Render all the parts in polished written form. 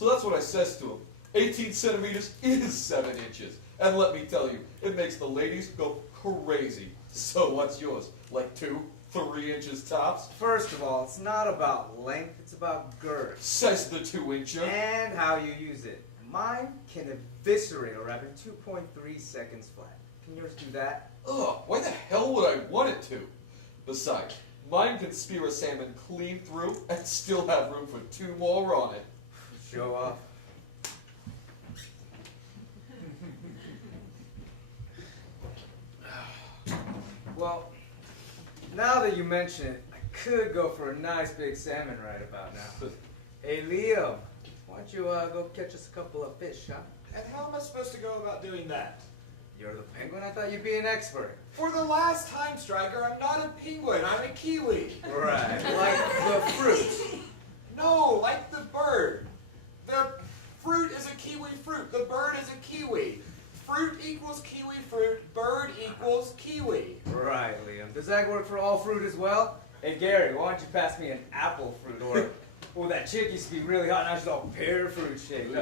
So that's what I says to him. 18 centimeters is 7 inches. And let me tell you, it makes the ladies go crazy. So what's yours? Like 2, 3 inches tops? First of all, it's not about length, it's about girth. Says the 2-incher. And how you use it. Mine can eviscerate a rabbit in 2.3 seconds flat. Can yours do that? Ugh, why the hell would I want it to? Besides, mine can spear a salmon clean through and still have room for 2 more on it. Show off. Well, now that you mention it, I could go for a nice big salmon right about now. Hey, Liam, why don't you go catch us a couple of fish, huh? And how am I supposed to go about doing that? You're the penguin? I thought you'd be an expert. For the last time, Striker, I'm not a penguin, I'm a kiwi. Right, like the fruit. No, like the bird. The fruit is a kiwi fruit. The bird is a kiwi. Fruit equals kiwi fruit. Bird equals kiwi. Right, Liam. Does that work for all fruit as well? Hey, Gary, why don't you pass me an apple fruit? Or, oh, that chick used to be really hot, now she's all pear fruit shaped.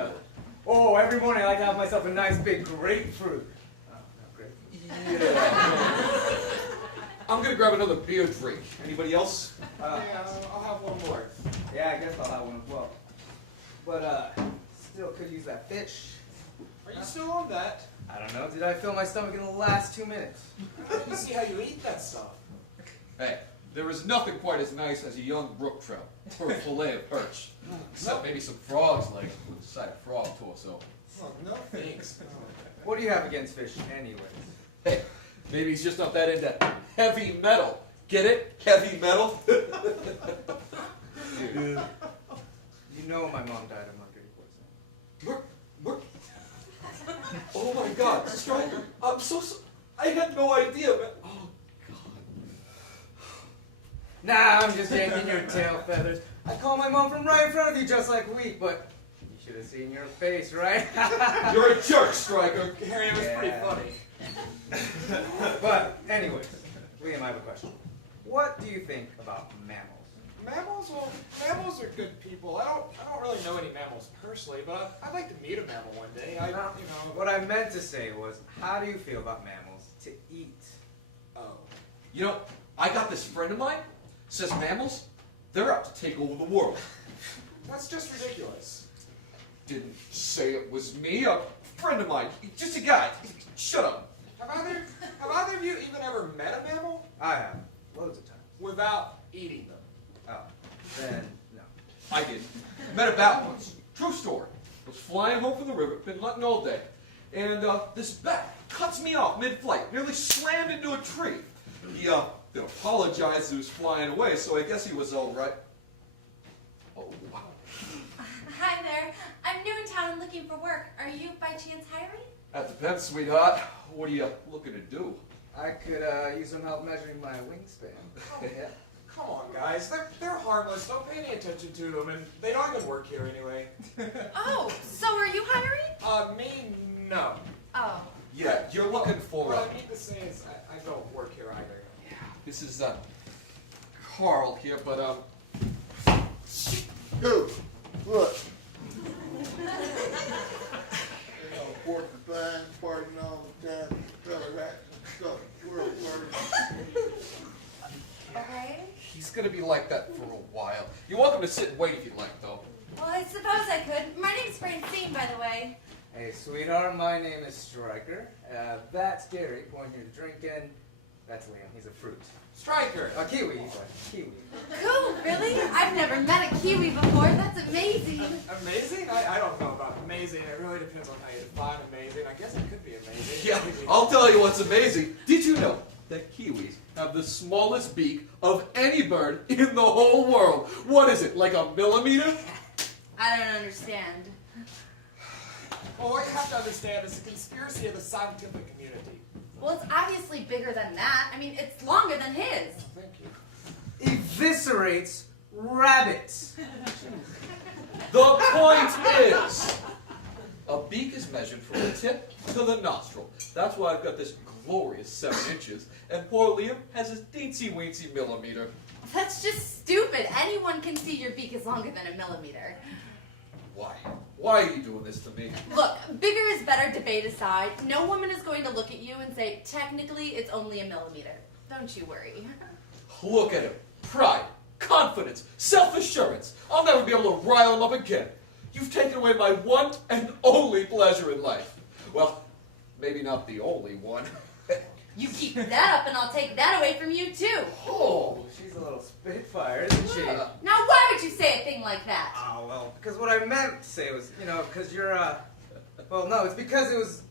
Oh, every morning I like to have myself a nice big grapefruit. Oh, not grapefruit. Yeah. I'm gonna grab another beer drink. Anybody else? Yeah, I'll have one more. Yeah, I guess I'll have one as well. But, still could use that fish. Are you still on that? I don't know. Did I fill my stomach in the last 2 minutes? Let me see how you eat that stuff. Hey, there is nothing quite as nice as a young brook trout or a fillet of perch. Except maybe some frog's legs with a side frog torso. Oh, no thanks. What do you have against fish anyways? Hey, maybe he's just not that into heavy metal. Get it? Heavy metal? Dude, you know my mom died of mercury poisoning. We're... Oh my God, Striker! I'm so I had no idea, man. Oh God. Nah, I'm just yanking your tail feathers. I called my mom from right in front of you just like a week, but you should have seen your face, right? You're a jerk, Striker. Gary, it was pretty funny. But anyways, Liam, I have a question. What do you think about mammals? Mammals? Well, mammals are good people. I don't really know any mammals personally, but I'd like to meet a mammal one day. What I meant to say was, how do you feel about mammals to eat? Oh. You know, I got this friend of mine, says mammals, they're out to take over the world. That's just ridiculous. Didn't say it was me, a friend of mine, just a guy. Shut up. Have either of you even ever met a mammal? I have, loads of times. Without eating them? Oh, then no. I did. Met a bat once. True story. Was flying home from the river, been hunting all day, and this bat cuts me off mid-flight, nearly slammed into a tree. He then apologized as he was flying away, so I guess he was all right. Oh, wow. Hi there. I'm new in town and looking for work. Are you by chance hiring? That depends, sweetheart. What are you looking to do? I could use some help measuring my wingspan. Yeah. Come on, guys. They're harmless. Don't pay any attention to them, and they don't even work here anyway. Oh, so are you hiring? Me, no. Oh. Yeah, you're looking for... What I mean to say is I don't work here either. Yeah, this is Carl here, but Dude, look. Porcupine, farting all the time, feather rats and stuff. Word. Okay. he's gonna be like that for a while. You're welcome to sit and wait if you'd like, though. Well, I suppose I could. My name's Francine, by the way. Hey, sweetheart, my name is Striker. That's Gary, pouring you a drink in. That's Liam, he's a fruit. Striker! A kiwi, he's a kiwi. Cool, really? I've never met a kiwi before. That's amazing. Amazing? I don't know about amazing. It really depends on how you define amazing. I guess it could be amazing. Yeah, I'll tell you what's amazing. Did you know that kiwis have the smallest beak of any bird in the whole world? What is it, like a millimeter? I don't understand. Well, what you have to understand is the conspiracy of the scientific community. Well, it's obviously bigger than that. I mean, it's longer than his. Thank you. Eviscerates rabbits. The point is, a beak is measured from the tip to the nostril. That's why I've got this glorious 7 inches, and poor Liam has his teensy-weensy millimeter. That's just stupid. Anyone can see your beak is longer than a millimeter. Why? Why are you doing this to me? Look, bigger is better debate aside, no woman is going to look at you and say, technically, it's only a millimeter. Don't you worry. Look at him. Pride, confidence, self-assurance. I'll never be able to rile him up again. You've taken away my one and only pleasure in life. Well, maybe not the only one. You keep that up and I'll take that away from you too. Oh, She's a little spitfire, isn't she? yeah. Now why would you say a thing like that? Oh, well, because what I meant to say was, because you're, well, no, it's because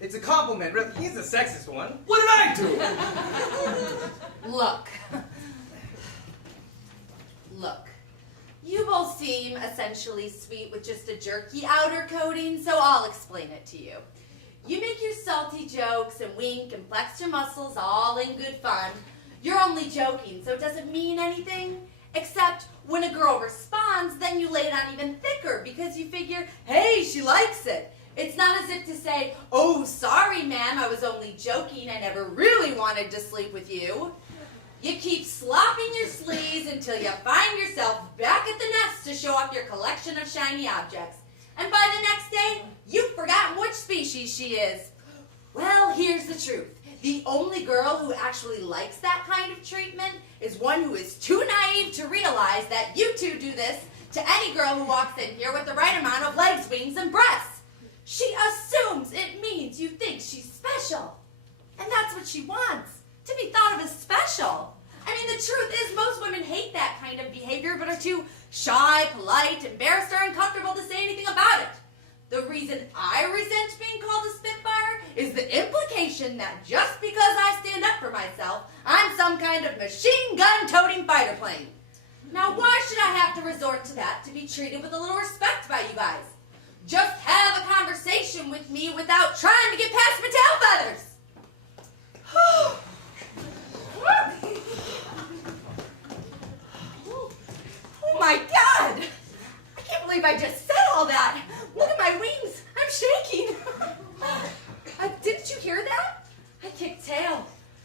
it's a compliment. Really. He's the sexist one. What did I do? Look. Look. You both seem essentially sweet with just a jerky outer coating, so I'll explain it to you. You make your salty jokes and wink and flex your muscles all in good fun. You're only joking, so it doesn't mean anything. Except when a girl responds, then you lay it on even thicker because you figure, hey, she likes it. It's not as if to say, oh, sorry, ma'am, I was only joking. I never really wanted to sleep with you. You keep slopping your sleeves until you find yourself back at the nest to show off your collection of shiny objects. And by the next day, you've forgotten which species she is. Well, here's the truth. The only girl who actually likes that kind of treatment is one who is too naive to realize that you two do this to any girl who walks in here with the right amount of legs, wings, and breasts. She assumes it means you think she's special. And that's what she wants, to be thought of as special. I mean, the truth is most women hate that kind of behavior but are too shy, polite, embarrassed, or uncomfortable to say anything about it. The reason I resent being called a spitfire is the implication that just because I stand up for myself, I'm some kind of machine gun-toting fighter plane. Now, why should I have to resort to that to be treated with a little respect by you guys? Just have a conversation with me without trying to get past my tail feathers. Oh my God! I can't believe I just said all that. Look at my wings. I'm shaking. Didn't you hear that? I kicked tail.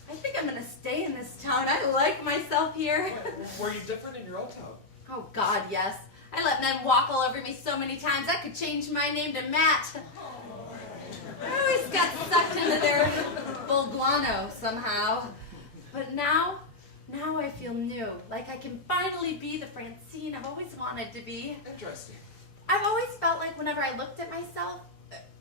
I think I'm gonna stay in this town. I like myself here. Were you different in your old town? Oh God, yes. I let men walk all over me so many times I could change my name to Matt. I always got sucked into their full guano somehow. But now I feel new. Like I can finally be the Francine I've always wanted to be. Interesting. I've always felt like whenever I looked at myself,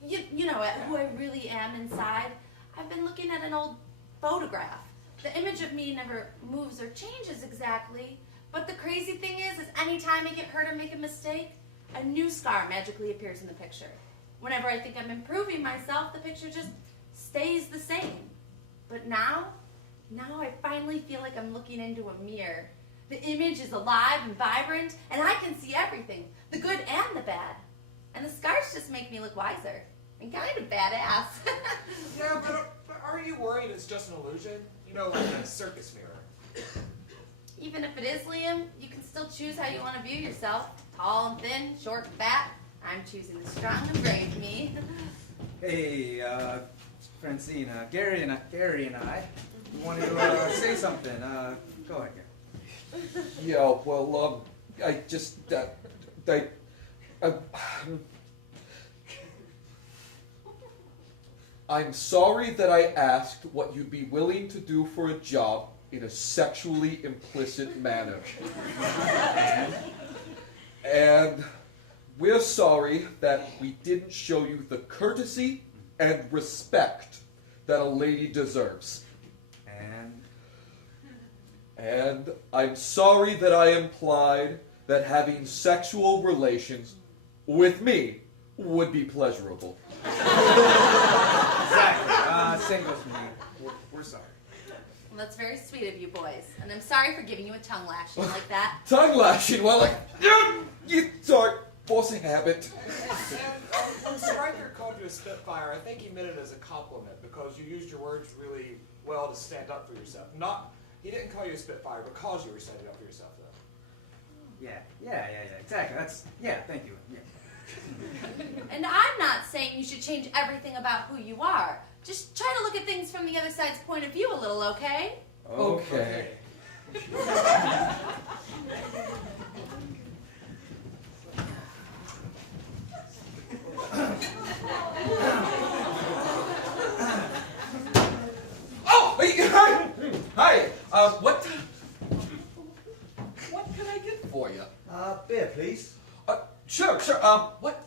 you know, at who I really am inside, I've been looking at an old photograph. The image of me never moves or changes exactly, but the crazy thing is anytime I get hurt or make a mistake, a new scar magically appears in the picture. Whenever I think I'm improving myself, the picture just stays the same. But now I finally feel like I'm looking into a mirror. The image is alive and vibrant, and I can see everything, the good and the bad. And the scars just make me look wiser and kind of badass. Yeah, but are you worried it's just an illusion? You know, like a circus mirror. Even if it is, Liam, you can still choose how you want to view yourself. Tall and thin, short and fat. I'm choosing the strong and brave me. Hey, Francine, Gary and I wanted to say something. Go ahead, Gary. Yeah, well, I just, I'm sorry that I asked what you'd be willing to do for a job in a sexually implicit manner. And we're sorry that we didn't show you the courtesy and respect that a lady deserves. And I'm sorry that I implied that having sexual relations with me would be pleasurable. Exactly. Same goes for me. We're sorry. Well, that's very sweet of you boys. And I'm sorry for giving you a tongue lashing like that. Tongue lashing? Well, sorry, forcing habit. And when Stryker called you a spitfire, I think he meant it as a compliment because you used your words really well to stand up for yourself. He didn't call you a spitfire because you were standing up for yourself, though. Yeah, exactly. Thank you. Yeah. And I'm not saying you should change everything about who you are. Just try to look at things from the other side's point of view a little, okay? Okay. please? Sure. What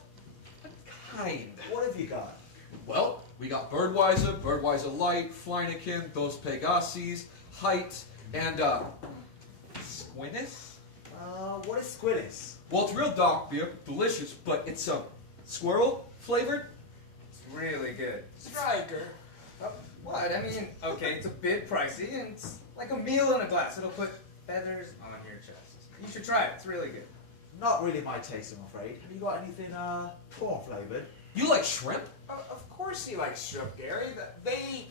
kind? What have you got? Well, we got Birdweiser Light, Fleineken, Dos Pegasus, Height, and Squinnis? What is Squidis? Well, it's real dark beer, delicious, but it's squirrel flavored. It's really good. Striker. What? I mean, okay, it's a bit pricey, and it's like a meal in a glass. It'll put feathers on your chest. You should try it. It's really good. Not really my taste, I'm afraid. Have you got anything prawn flavored? You like shrimp? Of course he likes shrimp, Gary. They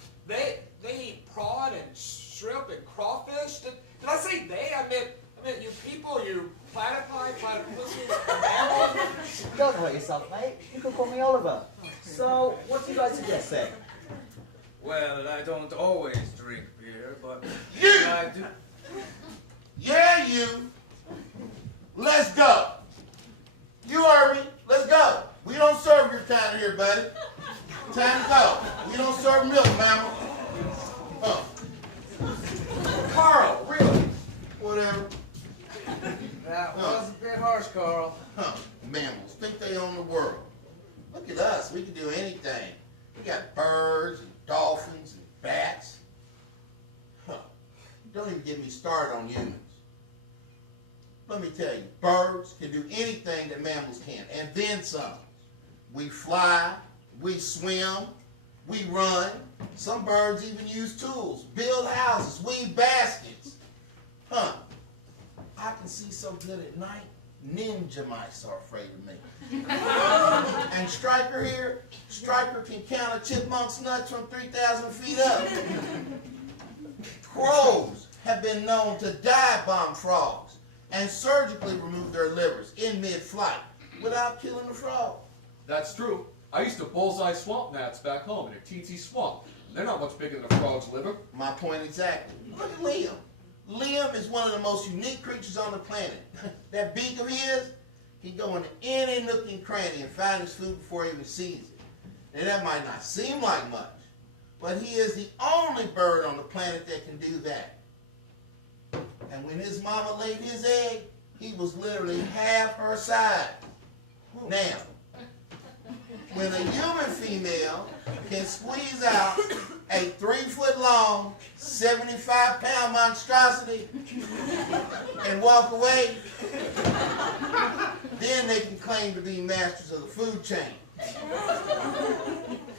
eat prawn and shrimp and crawfish. Did I say they? I meant you people, you platypi, platypuses, mammals. Don't hurt yourself, mate. You can call me Oliver. So, what do you guys suggest then? Well, I don't always drink beer, but You! I do. Yeah, you. Let's go. You heard me. Let's go. We don't serve your kind here, buddy. Time to go. We don't serve milk, mama. Huh. Carl, really? Whatever. That was a bit harsh, Carl. Huh. Mammals think they own the world. Look at us. We can do anything. We got birds and dolphins and bats. Huh. Don't even get me started on humans. Let me tell you, birds can do anything that mammals can, and then some. We fly, we swim, we run. Some birds even use tools, build houses, weave baskets. Huh. I can see so good at night, ninja mice are afraid of me. And Striker here, Striker can count a chipmunk's nuts from 3,000 feet up. Crows have been known to dive bomb frogs and surgically remove their livers in mid-flight without killing the frog. That's true. I used to bullseye swamp gnats back home in a teensy swamp. They're not much bigger than a frog's liver. My point exactly. Look at Liam. Liam is one of the most unique creatures on the planet. That beak of his can go into any nook and cranny and find his food before he even sees it. And that might not seem like much, but he is the only bird on the planet that can do that. And when his mama laid his egg, he was literally half her size. Now, when a human female can squeeze out a 3-foot-long, 75-pound monstrosity and walk away, then they can claim to be masters of the food chain.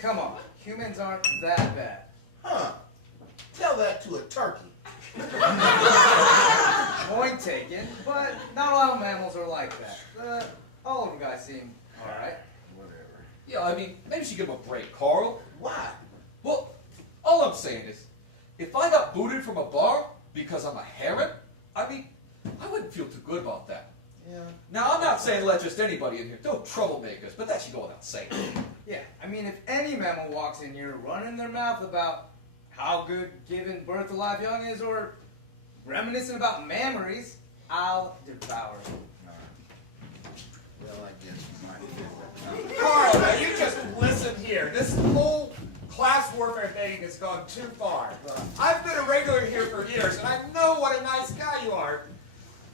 Come on, humans aren't that bad. Huh. Tell that to a turkey. Point taken, but not all mammals are like that. All of them guys seem alright. Yeah, I mean, maybe you should give him a break, Carl. Why? Well, all I'm saying is, if I got booted from a bar because I'm a heron, I mean, I wouldn't feel too good about that. Yeah. Now, I'm not saying let just anybody in here. No troublemakers, but that should go without saying. Yeah, I mean, if any mammal walks in here running their mouth about how good giving birth to live young is, or reminiscing about memories, I'll devour them. Well, I guess you might. Carl, now you just listen here. This whole class warfare thing has gone too far. I've been a regular here for years, and I know what a nice guy you are.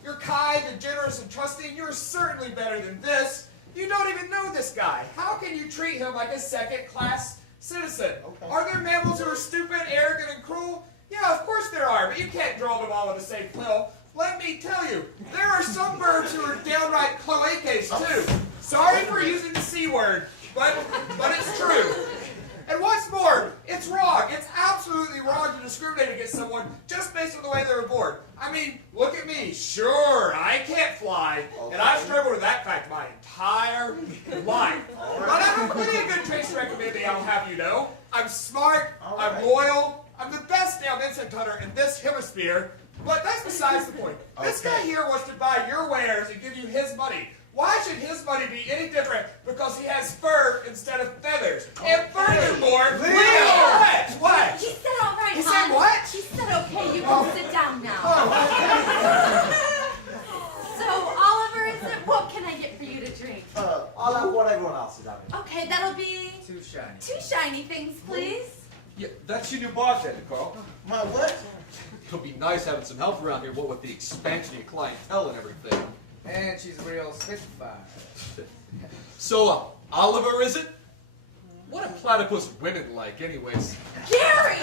You're kind and generous and trusting. You're certainly better than this. You don't even know this guy. How can you treat him like a second-class citizen? Okay. Are there mammals who are stupid, arrogant, and cruel? Yeah, of course there are, but you can't draw them all in the same quill. Let me tell you, there are some birds who are downright cloacas, too. Sorry for using the C word, but it's true. And what's more, it's wrong. It's absolutely wrong to discriminate against someone just based on the way they were born. I mean, look at me. Sure, I can't fly, and I've struggled with that fact my entire life. But I have plenty of good traits to recommend me, I'll have you know. I'm smart, I'm loyal, I'm the best damn insect hunter in this hemisphere, but that's besides the point. This guy here wants to buy your wares and give you his money. Why should his money be any different because he has fur instead of feathers? And furthermore, what? He said all right, He hon. said what? He said okay, you can sit down now. So, Oliver, what can I get for you to drink? I'll have what everyone else is having. Okay, that'll be Too shiny. 2 shiny things, please. Yeah, that's your new bartender, Carl. My what? It'll be nice having some help around here, what with the expansion of your clientele and everything. And she's a real spitfire. So, Oliver, is it? What do platypus women like, anyways? Gary!